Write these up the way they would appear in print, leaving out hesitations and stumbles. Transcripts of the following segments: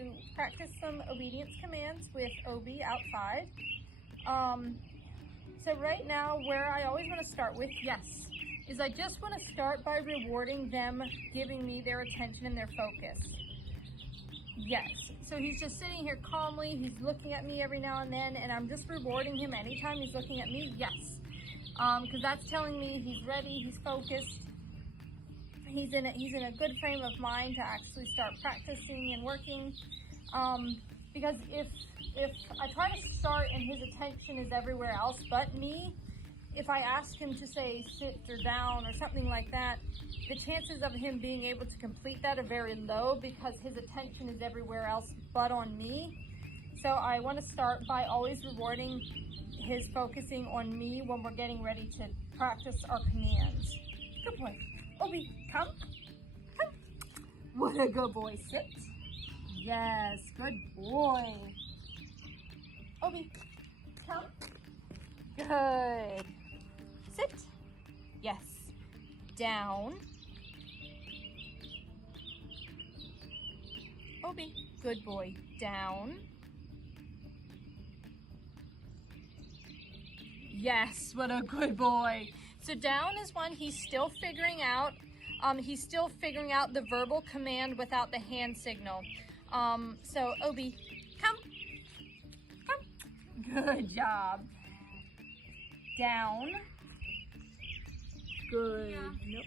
to practice some obedience commands with Obi outside. So right now, where I always want to start with, yes, is I just want to start by rewarding them, giving me their attention and their focus. Yes, so he's just sitting here calmly, he's looking at me every now and then, and I'm just rewarding him anytime he's looking at me, yes. Because that's telling me he's ready, he's focused, he's in a good frame of mind to actually start practicing and working. Because if I try to start and his attention is everywhere else but me, if I ask him to say sit or down or something like that, the chances of him being able to complete that are very low because his attention is everywhere else but on me. So I want to start by always rewarding his focusing on me when we're getting ready to practice our commands. Good boy. Obi, come. Come. What a good boy. Sit. Yes, good boy. Obi, come. Good. Sit. Yes. Down. Obi, good boy. Down. Yes, what a good boy. So down is one he's still figuring out. He's still figuring out the verbal command without the hand signal. So Obi, come. Come. Good job. Down. Good. Yeah. Nope.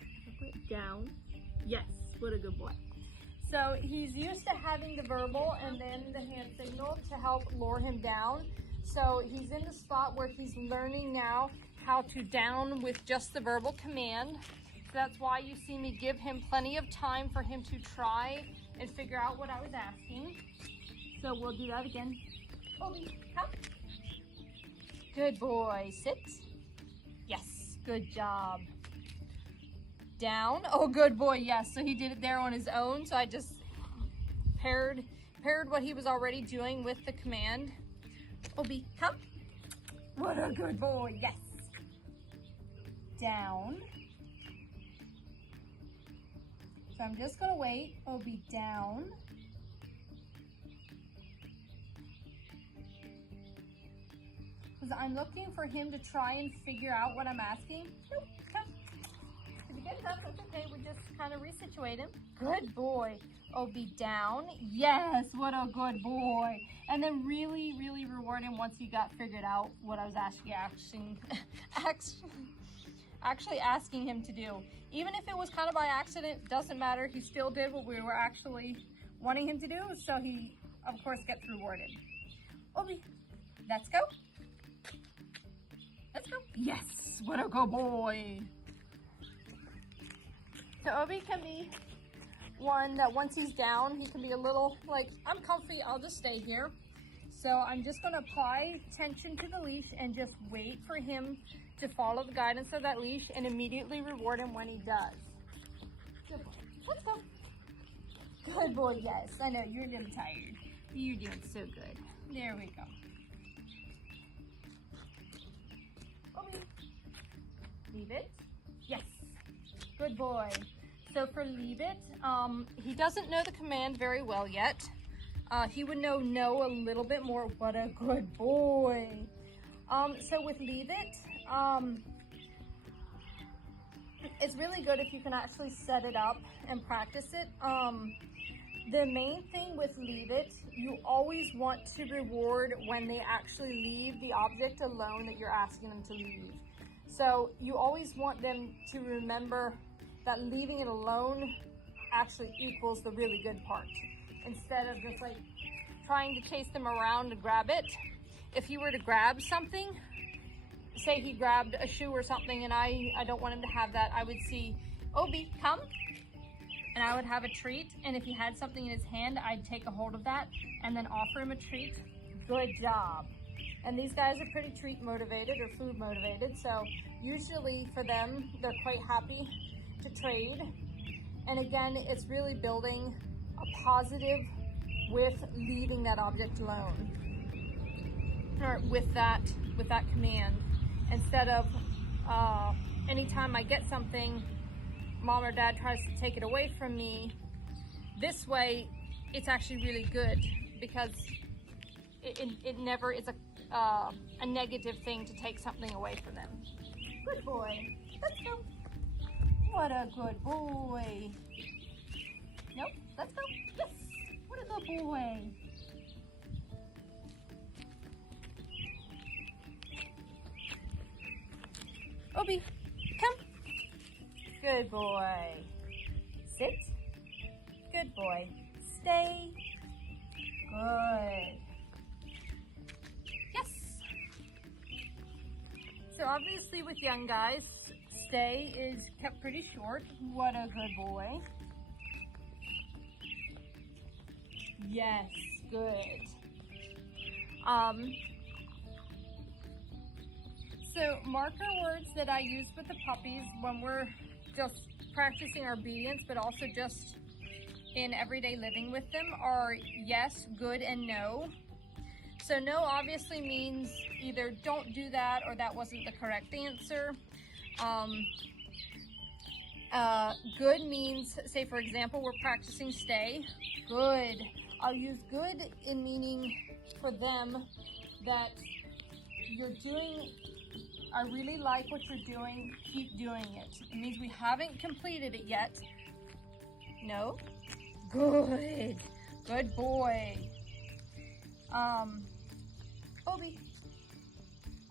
Down. Yes, what a good boy. So he's used to having the verbal and then the hand signal to help lure him down. So he's in the spot where he's learning now how to down with just the verbal command. So that's why you see me give him plenty of time for him to try and figure out what I was asking. So we'll do that again. Obi, come. Good boy. Sit. Yes, good job. Down. Oh, good boy. Yes, so he did it there on his own. So I just paired what he was already doing with the command. Obi, come. What a good boy. Yes. Down. So I'm just gonna wait. Obi, down. Because I'm looking for him to try and figure out what I'm asking. Nope, come. If he gets up, that's okay. We just kind of resituate him. Good boy. Obi, down. Yes, what a good boy. And then really, really reward him once he got figured out what I was actually asking him to do. Even if it was kind of by accident, doesn't matter. He still did what we were actually wanting him to do. So he, of course, gets rewarded. Obi, let's go. Let's go. Yes, what a good boy. So Obi can be one that once he's down, he can be a little like, I'm comfy, I'll just stay here. So I'm just gonna apply tension to the leash and just wait for him to follow the guidance of that leash and immediately reward him when he does. Good boy. Let's go. Good boy, yes. I know, you're a little tired. You're doing so good. There we go. Obi. Leave it. Yes. Good boy. So for leave it, he doesn't know the command very well yet. He would know no a little bit more. What a good boy. So with leave it, it's really good if you can actually set it up and practice it. The main thing with leave it, you always want to reward when they actually leave the object alone that you're asking them to leave. So you always want them to remember that leaving it alone actually equals the really good part. Instead of just like trying to chase them around to grab it. If he were to grab something, say he grabbed a shoe or something and I don't want him to have that, I would see, Obi, come. And I would have a treat. And if he had something in his hand, I'd take a hold of that and then offer him a treat. Good job. And these guys are pretty treat motivated or food motivated. So usually for them, they're quite happy to trade. And again, it's really building a positive with leaving that object alone, or with that command, instead of anytime I get something, mom or dad tries to take it away from me. This way it's actually really good because it never is a negative thing to take something away from them. Good boy. Let's go. What a good boy. Nope, let's go. Yes, what a good boy. Obi, come. Good boy. Sit. Good boy. Stay. Good. Yes. So obviously with young guys, stay is kept pretty short. What a good boy. Yes, good. So marker words that I use with the puppies when we're just practicing our obedience, but also just in everyday living with them are yes, good, and no. So no obviously means either don't do that or that wasn't the correct answer. Good means, say for example, we're practicing stay. Good. I'll use good in meaning for them that you're doing, I really like what you're doing, keep doing it. It means we haven't completed it yet. No. Good. Good boy. Obi.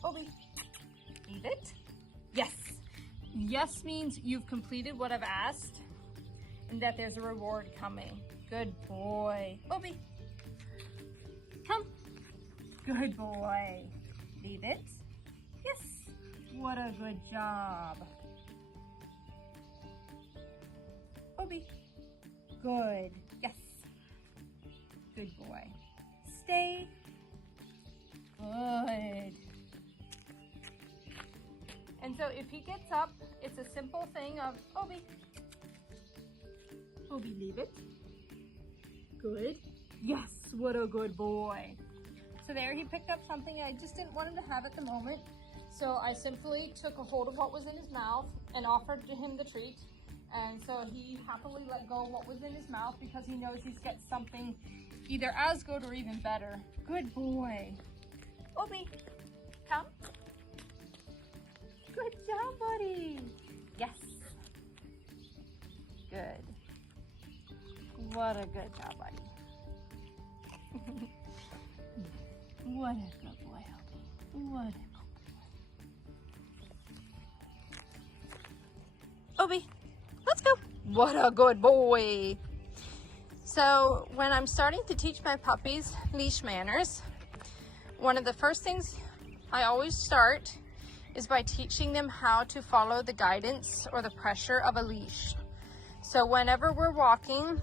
Obi. Leave it. Yes. Yes means you've completed what I've asked and that there's a reward coming. Good boy. Obi. Come. Good boy. Leave it. Yes. What a good job. Obi. Good. Yes. Good boy. Stay. Good. And so if he gets up, it's a simple thing of Obi. Obi, leave it. Good. Yes, what a good boy. So there he picked up something I just didn't want him to have at the moment. So I simply took a hold of what was in his mouth and offered to him the treat. And so he happily let go of what was in his mouth because he knows he's got something either as good or even better. Good boy. Obi, come. Good job, buddy. Yes. Good. What a good job, buddy. What a good boy, Obi. What a good boy. Obi, let's go. What a good boy. So when I'm starting to teach my puppies leash manners, one of the first things I always start is by teaching them how to follow the guidance or the pressure of a leash. So whenever we're walking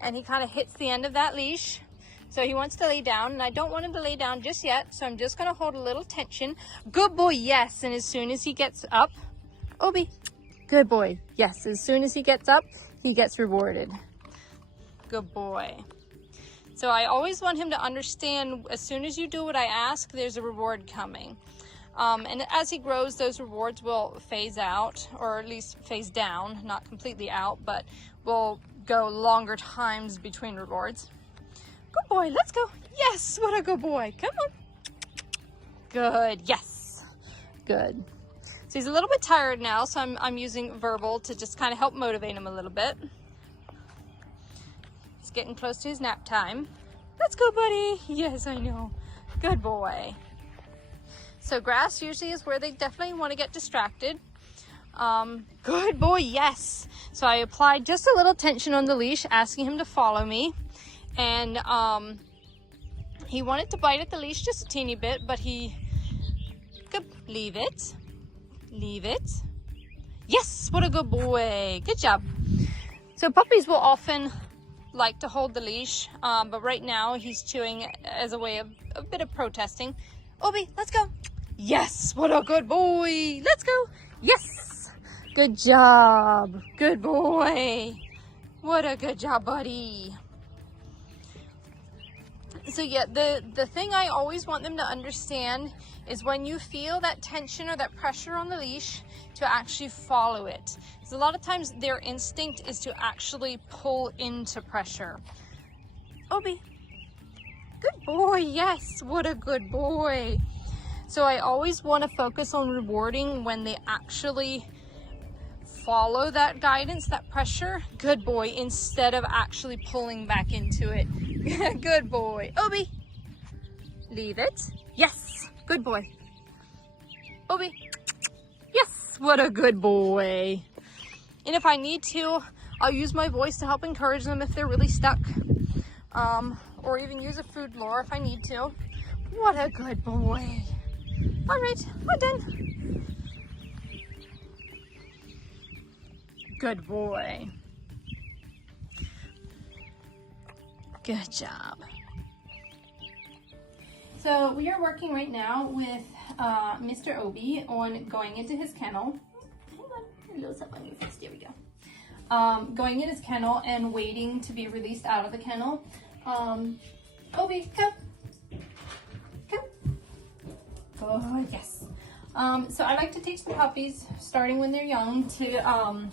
and he kind of hits the end of that leash, so he wants to lay down and I don't want him to lay down just yet, so I'm just going to hold a little tension. Good boy, yes. And as soon as he gets up, Obi, good boy, yes. As soon as he gets up, he gets rewarded. Good boy. So I always want him to understand as soon as you do what I ask, there's a reward coming. And as he grows, those rewards will phase out, or at least phase down, not completely out, but will go longer times between rewards. Good boy, let's go. Yes, what a good boy. Come on. Good, yes. Good. So he's a little bit tired now, so I'm using verbal to just kind of help motivate him a little bit. He's getting close to his nap time. Let's go, buddy. Yes, I know. Good boy. So grass usually is where they definitely want to get distracted. Good boy, yes. So I applied just a little tension on the leash, asking him to follow me. And he wanted to bite at the leash just a teeny bit, but he could leave it. Leave it. Yes, what a good boy. Good job. So puppies will often like to hold the leash, but right now he's chewing as a way of a bit of protesting. Obi, let's go. Yes, what a good boy. Let's go. Yes. Good job. Good boy. What a good job, buddy. So yeah, the thing I always want them to understand is when you feel that tension or that pressure on the leash, to actually follow it. Because a lot of times their instinct is to actually pull into pressure. Obi. Good boy. Yes, what a good boy. So I always want to focus on rewarding when they actually follow that guidance, that pressure. Good boy, instead of actually pulling back into it. Good boy. Obi. Leave it. Yes, good boy. Obi. Yes, what a good boy. And if I need to, I'll use my voice to help encourage them if they're really stuck. Or even use a food lure if I need to. What a good boy. All right, we're done. Good boy. Good job. So we are working right now with Mr. Obi on going into his kennel. Hang on, a little something on your face. There we go. Going in his kennel and waiting to be released out of the kennel. Obi, come. Come. Oh, yes. So I like to teach the puppies, starting when they're young, to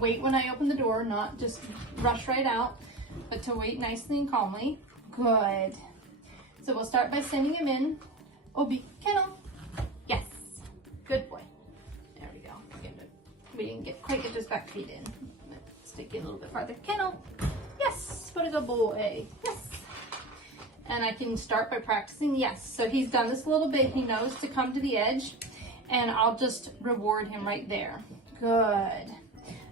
wait when I open the door, not just rush right out, but to wait nicely and calmly. Good. So we'll start by sending him in. Obi, kennel. Yes. Good boy. There we go. We didn't quite get this back feet in. Stick in a little bit farther. Kennel. Yes. What a good boy. Yes. And I can start by practicing. Yes. So he's done this a little bit. He knows to come to the edge, and I'll just reward him right there. Good.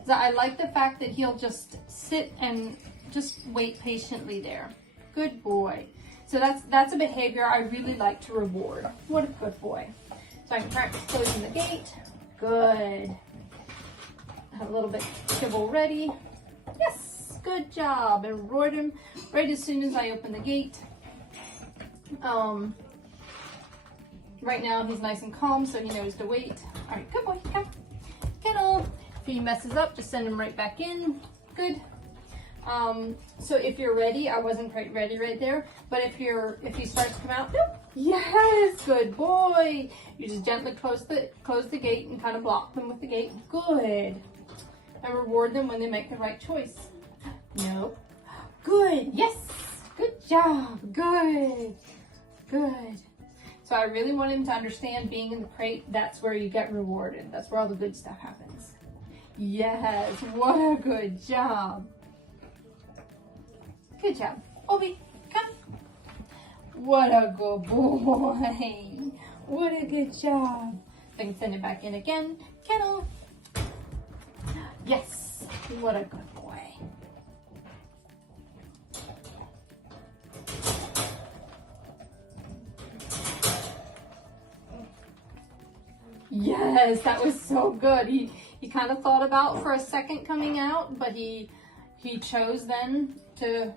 So I like the fact that he'll just sit and just wait patiently there. Good boy. So that's a behavior I really like to reward. What a good boy. So I can practice closing the gate. Good. A little bit kibble ready. Yes, good job. And reward him right as soon as I open the gate. Right now he's nice and calm, so he knows to wait. All right, good boy, come. Kennel. If he messes up, just send him right back in. Good. So if you're ready, I wasn't quite ready right there, but if he starts to come out, yes, good boy. You just gently close the gate and kind of block them with the gate. Good. And reward them when they make the right choice. No. Good. Yes. Good job. Good. Good. So I really want him to understand being in the crate, that's where you get rewarded. That's where all the good stuff happens. Yes. What a good job. Good job. Obi, come. What a good boy. What a good job. I can send it back in again. Kennel. Yes. What a good boy. Yes, that was so good. He kind of thought about for a second coming out, but he chose then to,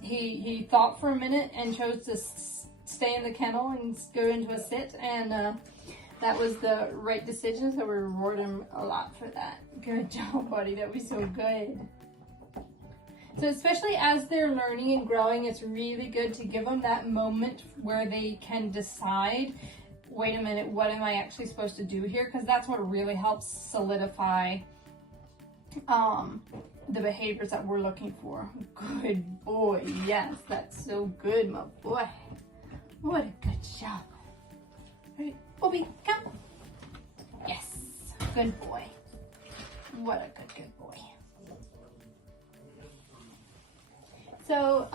he thought for a minute and chose to stay in the kennel and go into a sit, and that was the right decision, so we reward him a lot for that. Good job, buddy. That was so good. So especially as they're learning and growing, it's really good to give them that moment where they can decide, wait a minute, what am I actually supposed to do here? Because that's what really helps solidify the behaviors that we're looking for. Good boy. Yes, that's so good, my boy. What a good job. All right, Obi, come. Yes, good boy. What a good boy. So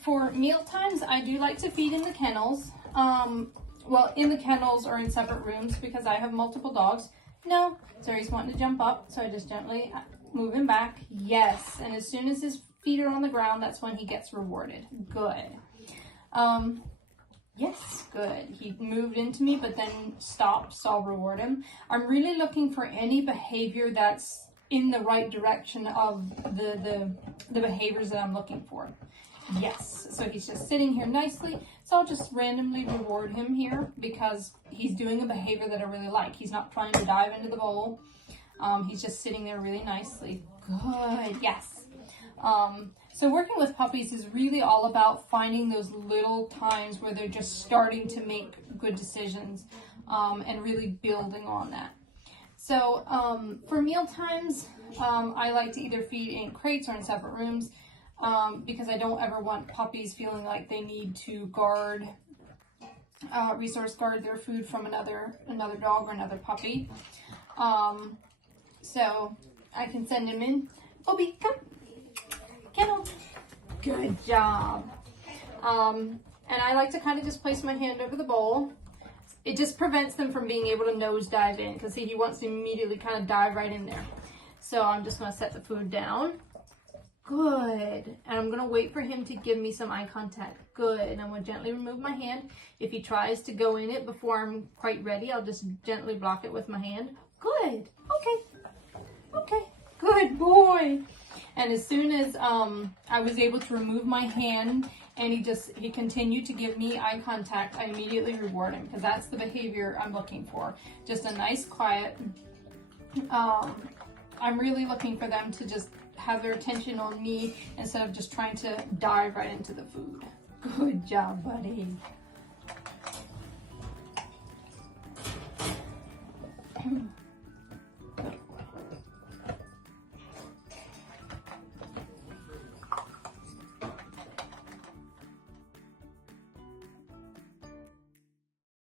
for meal times, I do like to feed in the kennels. Well, in the kennels or in separate rooms because I have multiple dogs. No, so he's wanting to jump up, so I just gently move him back. Yes, and as soon as his feet are on the ground, that's when he gets rewarded. Good. Yes, good. He moved into me, but then stopped, so I'll reward him. I'm really looking for any behavior that's in the right direction of the behaviors that I'm looking for. Yes, so he's just sitting here nicely, so I'll just randomly reward him here because he's doing a behavior that I really like. He's not trying to dive into the bowl. He's just sitting there really nicely. Good, yes. So working with puppies is really all about finding those little times where they're just starting to make good decisions and really building on that. So for meal times, I like to either feed in crates or in separate rooms. because I don't ever want puppies feeling like they need to guard, resource guard their food from another dog or another puppy. So I can send him in. Bobby, come. Kennel. Good job. And I like to kind of just place my hand over the bowl. It just prevents them from being able to nose dive in, because see, he wants to immediately kind of dive right in there. So I'm just going to set the food down. Good. And I'm going to wait for him to give me some eye contact. Good. And I'm going to gently remove my hand. If he tries to go in it before I'm quite ready, I'll just gently block it with my hand. Good. Okay. Okay. Good boy. And as soon as I was able to remove my hand and he continued to give me eye contact, I immediately reward him, because that's the behavior I'm looking for. Just a nice, quiet. I'm really looking for them to just have their attention on me instead of just trying to dive right into the food. Good job, buddy.